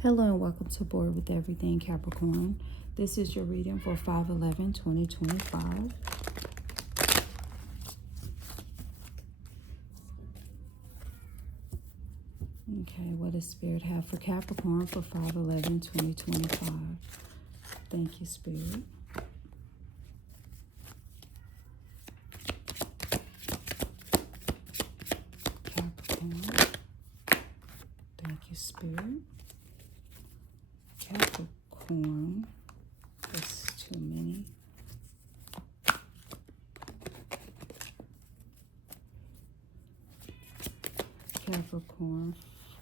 Hello and welcome to Board with Everything Capricorn. This is your reading for 5/11/2025. Okay, what does Spirit have for Capricorn for 5/11/2025? Thank you, Spirit. Capricorn. Thank you, Spirit. Capricorn. That's too many. Capricorn.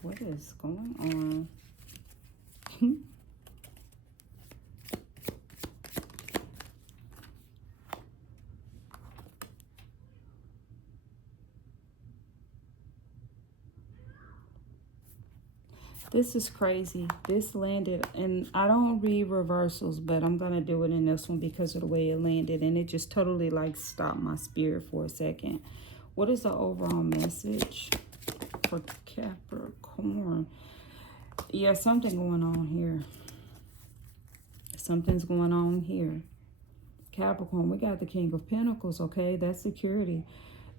What is going on? This is crazy. This landed, and I don't read reversals, but I'm going to do it in this one because of the way it landed. And it just totally like stopped my spirit for a second. What is the overall message for Capricorn? Yeah, something going on here. Something's going on here. Capricorn, we got the King of Pentacles, okay? That's security.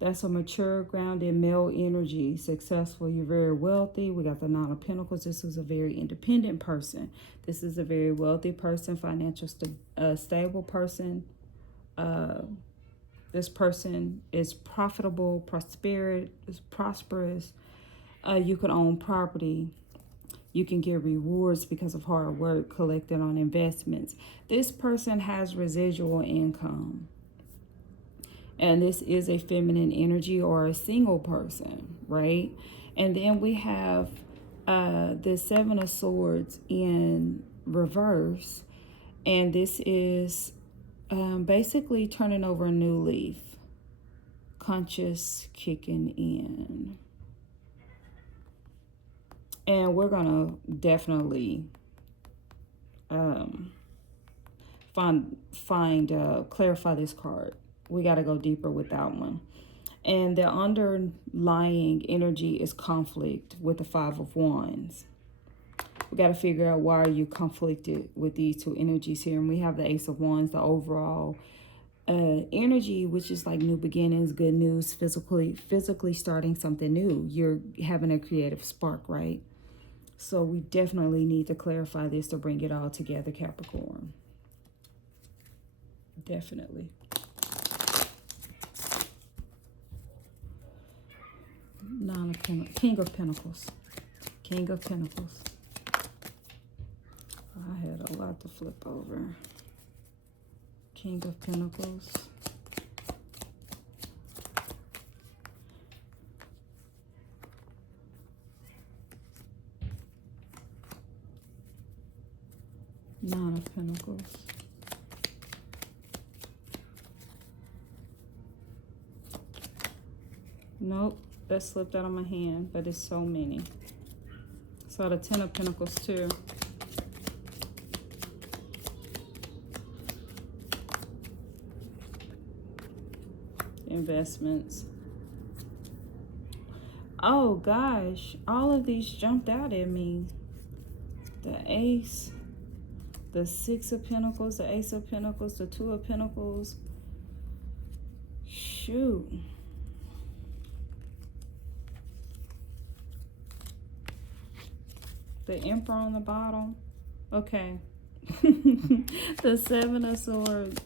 That's a mature, grounded male energy. Successful. You're very wealthy. We got the Nine of Pentacles. This is a very independent person. This is a very wealthy person, financial stable person. This person is profitable, prosperous. You can own property. You can get rewards because of hard work collected on investments. This person has residual income. And this is a feminine energy or a single person, right? And then we have the Seven of Swords in reverse. And this is basically turning over a new leaf. Conscious kicking in. And we're going to definitely clarify this card. We got to go deeper with that one. And the underlying energy is conflict with the Five of Wands. We got to figure out why are you conflicted with these two energies here. And we have the Ace of Wands, the overall energy, which is like new beginnings, good news, physically starting something new. You're having a creative spark, right? So we definitely need to clarify this to bring it all together, Capricorn. Definitely. King of Pentacles. King of Pentacles. I had a lot to flip over. King of Pentacles. Nine of Pentacles. Nope. That slipped out of my hand, but it's so many. So the Ten of Pentacles too. Investments. Oh gosh, all of these jumped out at me. The Ace, the Six of Pentacles, the Ace of Pentacles, the Two of Pentacles. Shoot. The Emperor on the bottom. Okay. The Seven of Swords.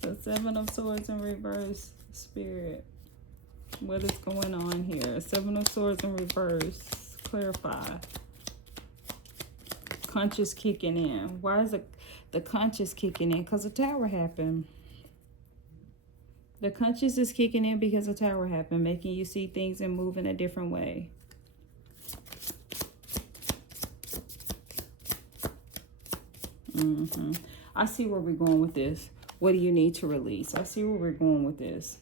The Seven of Swords in reverse, Spirit. What is going on here? Seven of Swords in reverse. Clarify. Conscious kicking in. Why is the conscious kicking in? Because the Tower happened. The conscious is kicking in because the Tower happened, making you see things and move in a different way. I see where we're going with this. What do you need to release? I see where we're going with this.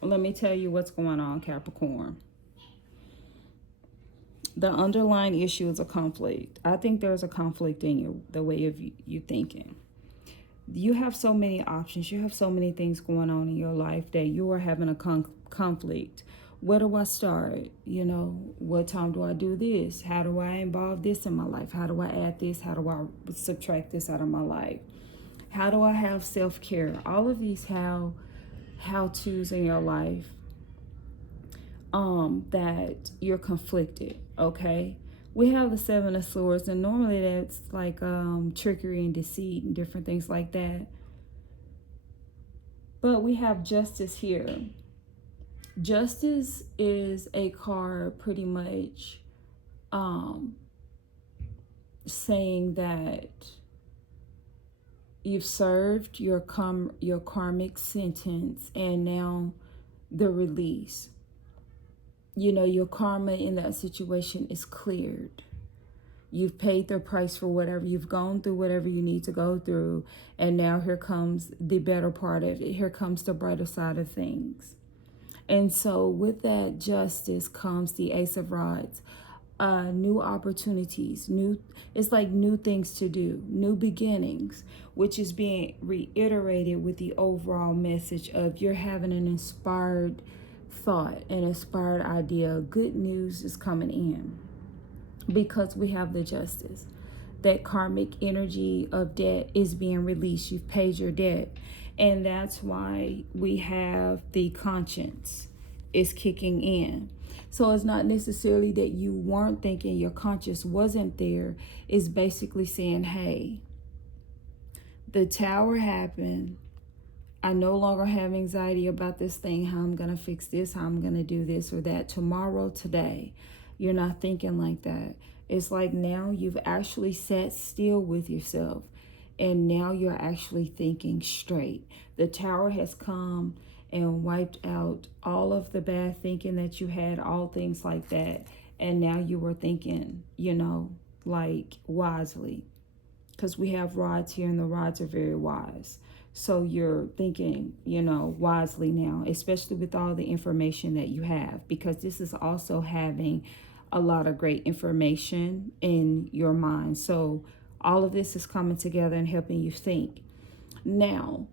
Let me tell you what's going on, Capricorn. The underlying issue is a conflict. I think there's a conflict in you, the way of you thinking. You have so many options. You have so many things going on in your life that you are having a conflict Where do I start? You know, what time do I do this? How do I involve this in my life? How do I add this? How do I subtract this out of my life? How do I have self-care? All of these how-tos in your life that you're conflicted, okay? We have the Seven of Swords, and normally that's like trickery and deceit and different things like that. But we have Justice here. Justice is a card pretty much saying that you've served your karmic sentence, and now the release. You know, your karma in that situation is cleared. You've paid the price for whatever, you've gone through whatever you need to go through, and now here comes the better part of it. Here comes the brighter side of things. And so with that justice comes the Ace of Rods. New opportunities, it's like new things to do, new beginnings, which is being reiterated with the overall message of you're having an inspired thought, an inspired idea. Good news is coming in because we have the justice. That karmic energy of debt is being released. You've paid your debt. And that's why we have the conscience is kicking in. So it's not necessarily that you weren't thinking, your conscience wasn't there. It's basically saying, hey, the tower happened. I no longer have anxiety about this thing, how I'm going to fix this, how I'm going to do this or that. Tomorrow, today, you're not thinking like that. It's like now you've actually sat still with yourself, and now you're actually thinking straight. The tower has come and wiped out all of the bad thinking that you had, all things like that. And now you were thinking, you know, like wisely. Because we have rods here, and the rods are very wise. So you're thinking, you know, wisely now, especially with all the information that you have, because this is also having a lot of great information in your mind. So all of this is coming together and helping you think. Now,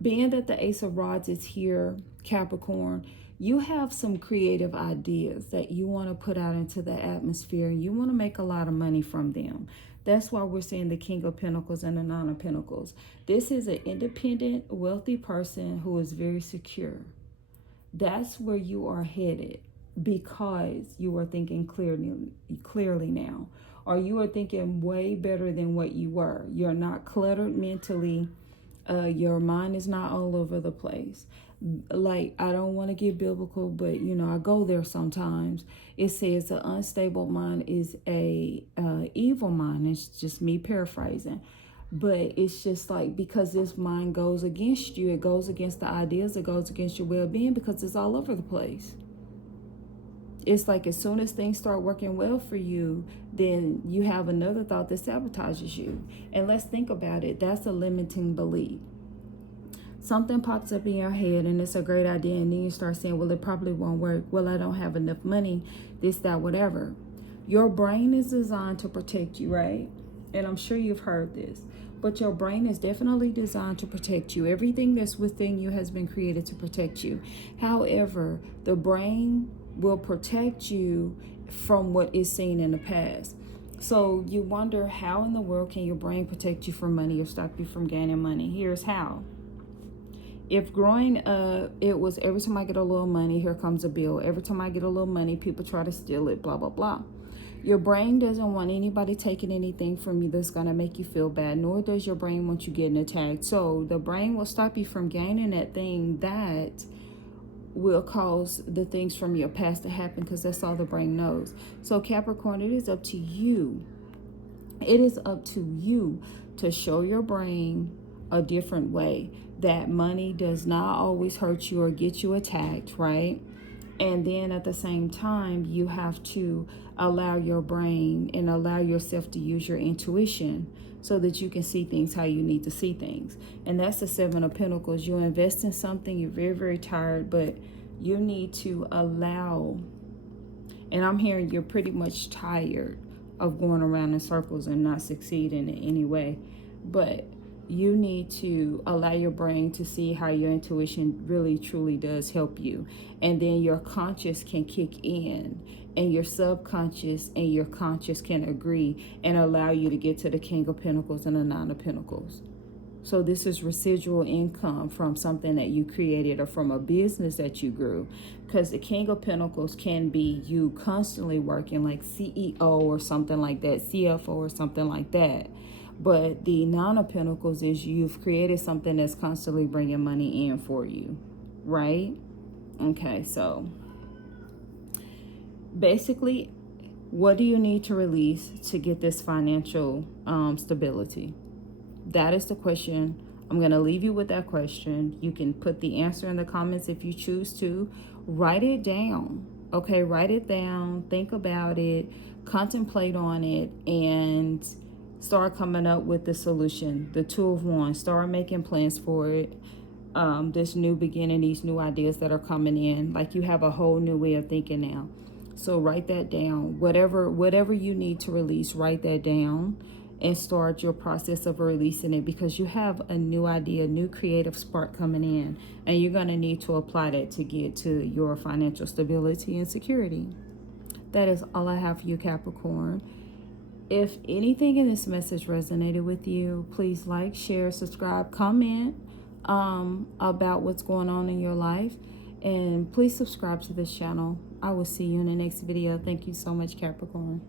being that the Ace of Rods is here, Capricorn, you have some creative ideas that you want to put out into the atmosphere, and you want to make a lot of money from them. That's why we're seeing the King of Pentacles and the Nine of Pentacles. This is an independent, wealthy person who is very secure. That's where you are headed because you are thinking clearly now. Or you are thinking way better than what you were. You're not cluttered mentally. Your mind is not all over the place. Like, I don't want to get biblical, but you know, I go there sometimes. It says an unstable mind is a evil mind. It's just me paraphrasing, but it's just like, because this mind goes against you, it goes against the ideas, it goes against your well-being, because it's all over the place. It's like as soon as things start working well for you, then you have another thought that sabotages you. And let's think about it. That's a limiting belief. Something pops up in your head and it's a great idea, and then you start saying, well, it probably won't work. Well, I don't have enough money, this, that, whatever. Your brain is designed to protect you, right? And I'm sure you've heard this, but your brain is definitely designed to protect you. Everything that's within you has been created to protect you. However, the brain will protect you from what is seen in the past. So you wonder, how in the world can your brain protect you from money or stop you from gaining money? Here's how. If growing up, it was every time I get a little money, here comes a bill. Every time I get a little money, people try to steal it, blah, blah, blah. Your brain doesn't want anybody taking anything from you that's going to make you feel bad, nor does your brain want you getting attacked. So the brain will stop you from gaining that thing that will cause the things from your past to happen, because that's all the brain knows. So Capricorn, it is up to you. It is up to you to show your brain a different way, that money does not always hurt you or get you attacked, right? And then at the same time, you have to allow your brain and allow yourself to use your intuition so that you can see things how you need to see things. And that's the Seven of Pentacles. You invest in something, you're very, very tired, but you need to allow, and I'm hearing you're pretty much tired of going around in circles and not succeeding in any way, but you need to allow your brain to see how your intuition really truly does help you. And then your conscious can kick in, and your subconscious and your conscious can agree and allow you to get to the King of Pentacles and the Nine of Pentacles. So this is residual income from something that you created or from a business that you grew. Because the King of Pentacles can be you constantly working like CEO or something like that, CFO or something like that. But the Nine of Pentacles is you've created something that's constantly bringing money in for you, right? Okay, so basically, what do you need to release to get this financial stability? That is the question. I'm going to leave you with that question. You can put the answer in the comments if you choose to. Write it down. Okay, write it down. Think about it. Contemplate on it. And start coming up with the solution. The Two of Wands. Start making plans for it. This new beginning, these new ideas that are coming in. Like you have a whole new way of thinking now. So write that down. Whatever you need to release, write that down. And start your process of releasing it, because you have a new idea, new creative spark coming in, and you're going to need to apply that to get to your financial stability and security. That is all I have for you, Capricorn. If anything in this message resonated with you, please like, share, subscribe, comment about what's going on in your life, and please subscribe to this channel. I will see you in the next video. Thank you so much, Capricorn.